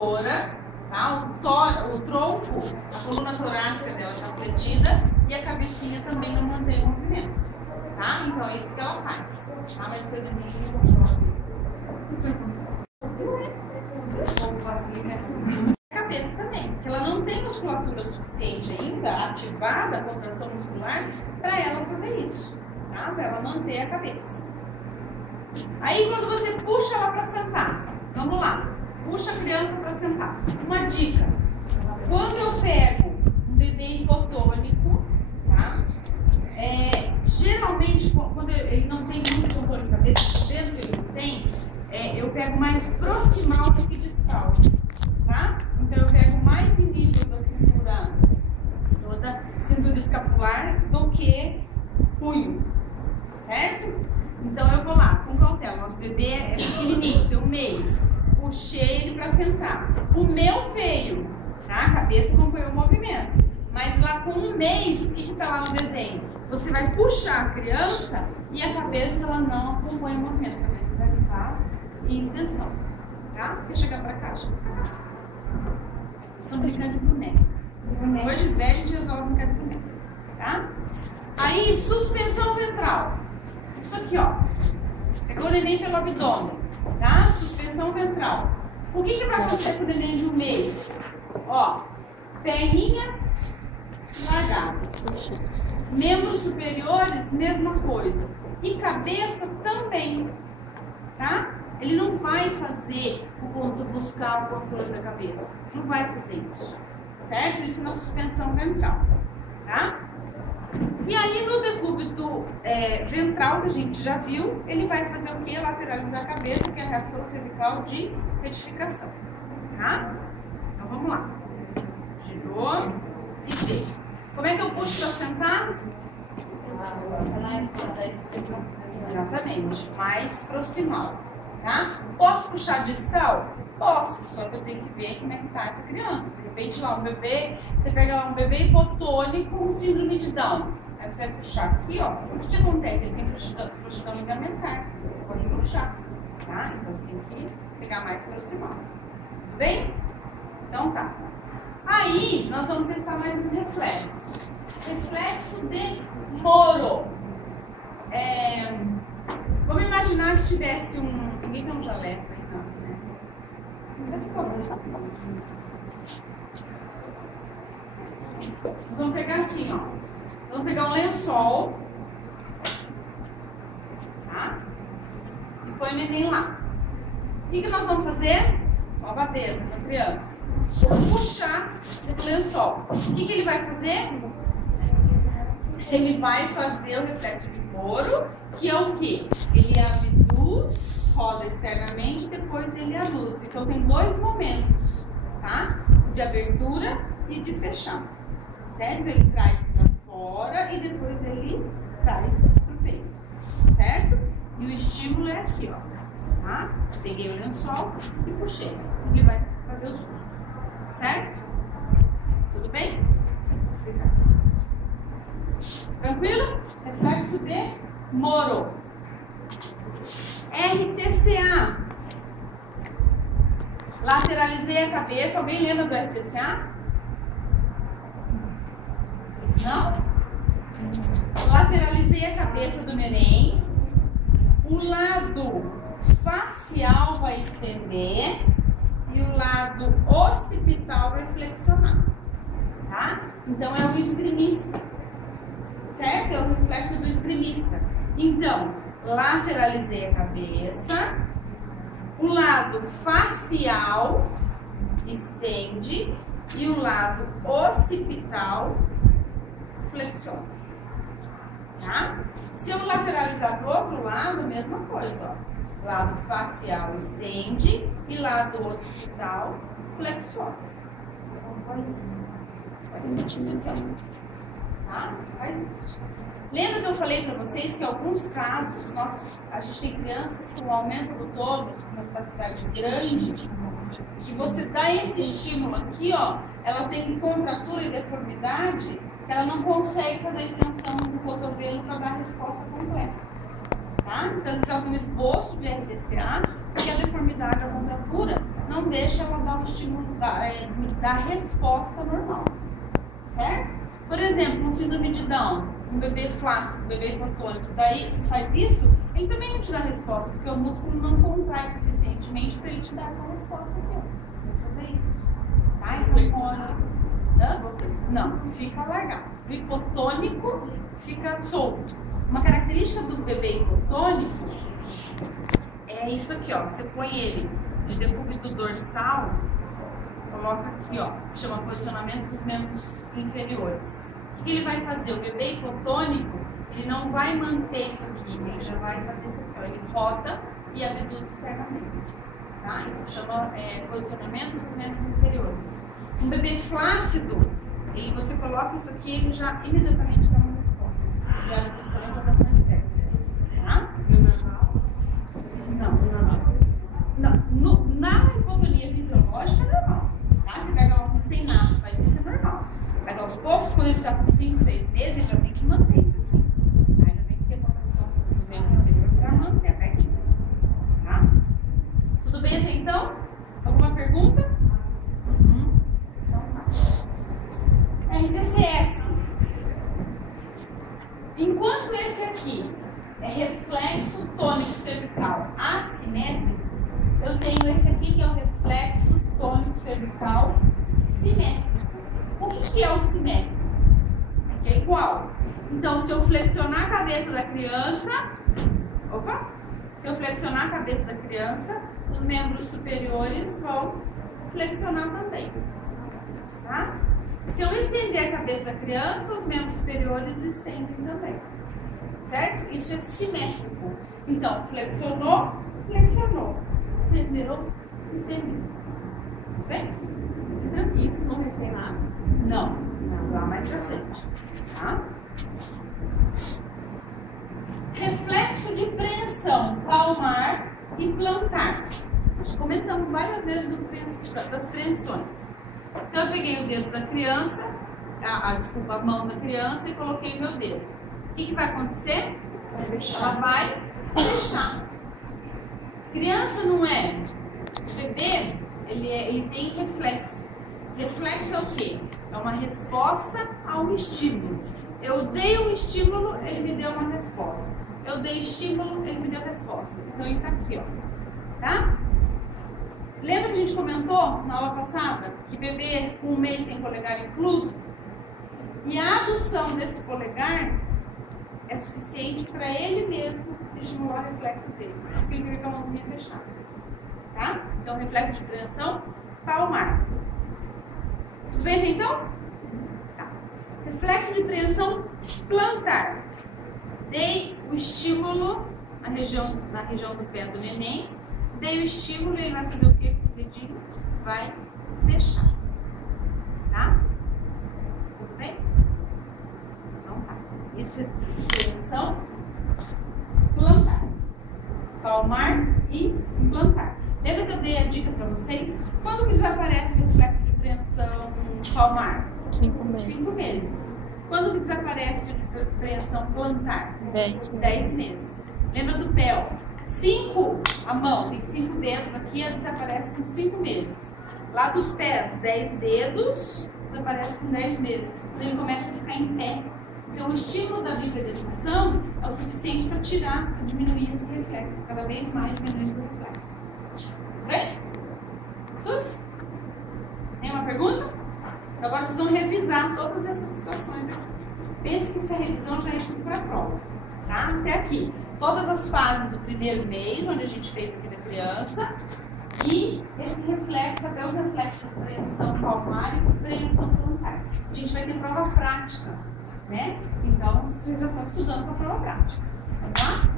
tá? O tronco, a coluna torácica dela está fletida e a cabecinha também não mantém o movimento, tá? Então é isso que ela faz, tá? Mas pelo menos a cabeça também, porque ela não tem musculatura suficiente ainda ativada, a contração muscular, para ela fazer isso, tá? Para ela manter a cabeça. Aí quando você puxa ela para sentar, vamos lá, puxa a criança para sentar. Uma dica: quando eu pego um bebê hipotônico, tá? Geralmente quando ele não tem muito controle de cabeça, sabendo que ele não tem, eu pego mais proximal do que distal, tá? Então eu pego mais em nível da cintura, toda cintura escapular, do que punho, certo? Então eu vou lá, com cautela. Nosso bebê é pequenininho, tem 1 mês. Puxei ele para sentar. O meu veio, tá? A cabeça acompanhou o movimento. Mas lá com 1 mês, o que está lá no desenho? Você vai puxar a criança e a cabeça ela não acompanha o movimento. A cabeça vai ficar em extensão, tá? Deixa eu chegar para cá. Estão brincando de boneca. Hoje velho a gente resolve brincar de boneca, tá? Aí, suspensão ventral. Isso aqui, ó. Pegou o neném pelo abdômen, tá? Suspensão ventral. O que vai acontecer com o neném de 1 mês? Ó, perninhas largadas. Membros superiores, mesma coisa. E cabeça também, tá? Ele não vai fazer buscar o controle da cabeça. Não vai fazer isso, certo? Isso na suspensão ventral, tá? E aí no decúbito ventral, que a gente já viu, ele vai fazer o quê? Lateralizar a cabeça, que é a reação cervical de retificação, tá? Então vamos lá. Girou e veio. Como é que eu puxo para sentar? Exatamente, mais proximal, tá? Posso puxar distal? Posso, só que eu tenho que ver como é que tá essa criança. De repente lá um bebê, você pega lá um bebê hipotônico com síndrome de Down. Aí você vai puxar aqui, ó. O que acontece? Ele tem frouxidão ligamentar. Você pode puxar, tá? Então você tem que pegar mais proximal. Tudo bem? Então tá. Aí nós vamos testar mais uns reflexos. Reflexo de Moro. Vamos imaginar que tivesse um... Ninguém tem um jaleco aí, não, né? Nós vamos pegar assim, ó. Vamos pegar um lençol, tá? E põe o neném lá. O que nós vamos fazer? Malvadeza da criança. Vamos puxar esse lençol. O que ele vai fazer? Ele vai fazer o reflexo de Moro, que é o quê? Ele abduz, roda externamente e depois ele aduz. Então tem 2 momentos, tá? De abertura e de fechar, certo? Ele traz para fora e depois ele traz para o peito, certo? E o estímulo é aqui, ó, tá? Peguei o lençol e puxei. Ele vai fazer o susto, certo? Tudo bem? Tranquilo? Reflexo de Moro. RTCA. Lateralizei a cabeça. Alguém lembra do RTCA? Não? Lateralizei a cabeça do neném. O lado facial vai estender e o lado occipital vai flexionar, tá? Então é o esgrimista, certo? É o reflexo do esgrimista. Então, lateralizei a cabeça, o lado facial estende e o lado occipital flexiona, tá? Se eu lateralizar do outro lado, a mesma coisa, ó. Lado facial estende e lado occipital flexiona. Tá? Faz isso. Lembra que eu falei para vocês que em alguns casos a gente tem crianças com aumento do tônus, com uma espasticidade grande, que você dá esse estímulo aqui, ó, ela tem contratura e deformidade, que ela não consegue fazer a extensão do cotovelo para dar a resposta completa. Tá? Então, às vezes ela tem um esboço de RTCA, que a deformidade, a contratura, não deixa ela dar o estímulo, dar resposta normal, certo? Por exemplo, um síndrome de Down, um bebê flácido, um bebê hipotônico, daí se faz isso, ele também não te dá resposta, porque o músculo não contrai suficientemente para ele te dar essa resposta aqui, ó. Vou fazer isso, tá? Então, olha, não, fica alargado. O hipotônico fica solto. Uma característica do bebê hipotônico é isso aqui, ó. Você põe ele de decúbito dorsal, coloca aqui, ó, chama posicionamento dos membros inferiores. O que ele vai fazer? O bebê hipotônico, ele não vai manter isso aqui, ele já vai fazer isso aqui, ó. Ele roda e abduz externamente, tá? Isso chama posicionamento dos membros inferiores. Um bebê flácido, e você coloca isso aqui, ele já imediatamente dá uma resposta de abdução e rotação externa, tá? Não. Na hipotonia fisiológica é normal, tá? Você pega um recém-nato, faz isso, é normal. Mas aos poucos, quando ele está com 5, 6 meses, ele já tem que manter isso aqui. Tá? Ainda tem que ter rotação do membro inferior para manter a perninha, tá? Tudo bem até então? Alguma pergunta? Então tá. RTCS. Enquanto esse aqui é reflexo tônico cervical assimétrico, eu tenho esse aqui que é o reflexo tônico cervical simétrico. O que é o simétrico? É que é igual. Então, se eu flexionar a cabeça da criança, os membros superiores vão flexionar também, tá? Se eu estender a cabeça da criança, os membros superiores estendem também, certo? Isso é simétrico. Então, flexionou, estendeu. Tudo bem? Se tranquilo, isso não vai ser nada. Não, lá mais pra frente, tá? Reflexo de preensão palmar e plantar. Já comentamos várias vezes das preensões. Então, eu peguei o dedo da criança, a mão da criança e coloquei meu dedo. O que vai acontecer? Ela vai fechar. Criança não é. Bebê, ele tem reflexo. Reflexo é o quê? É uma resposta a um estímulo. Eu dei um estímulo, ele me deu uma resposta. Eu dei estímulo, ele me deu resposta. Então, ele está aqui, ó. Tá? Lembra que a gente comentou na aula passada que bebê com 1 mês tem polegar incluso? E a adução desse polegar é suficiente para ele mesmo estimular o reflexo dele. Por isso que ele fica com a mãozinha fechada. Tá? Então, reflexo de preensão palmar. Tudo bem então? Tá. Reflexo de preensão plantar. Dei o estímulo na região do pé do neném. Dei o estímulo e ele vai fazer o quê com o dedinho? Vai fechar. Tá? Tudo bem? Então tá. Isso é preensão plantar. Palmar e plantar. Lembra que eu dei a dica para vocês? Quando que desaparece o reflexo de preensão palmar? 5 meses. 5 meses. Quando que desaparece o de preensão plantar? 10 meses. Lembra do pé, ó. 5, a mão, tem 5 dedos aqui, ela desaparece com 5 meses. Lá dos pés, 10 dedos, desaparece com 10 meses. Então ele começa a ficar em pé. Então o estímulo da bipedestação é o suficiente para tirar, diminuir esse reflexo, cada vez mais diminuindo o reflexo. Tudo bem? Suzy? Tem uma pergunta? Agora vocês vão revisar todas essas situações aqui. Pense que essa revisão já é estudo para a prova, tá? Até aqui. Todas as fases do primeiro mês, onde a gente fez aqui da criança, e esse reflexo, até os reflexos de preensão palmar e preensão plantar. A gente vai ter prova prática, né? Então, vocês já estão estudando para a prova prática, tá?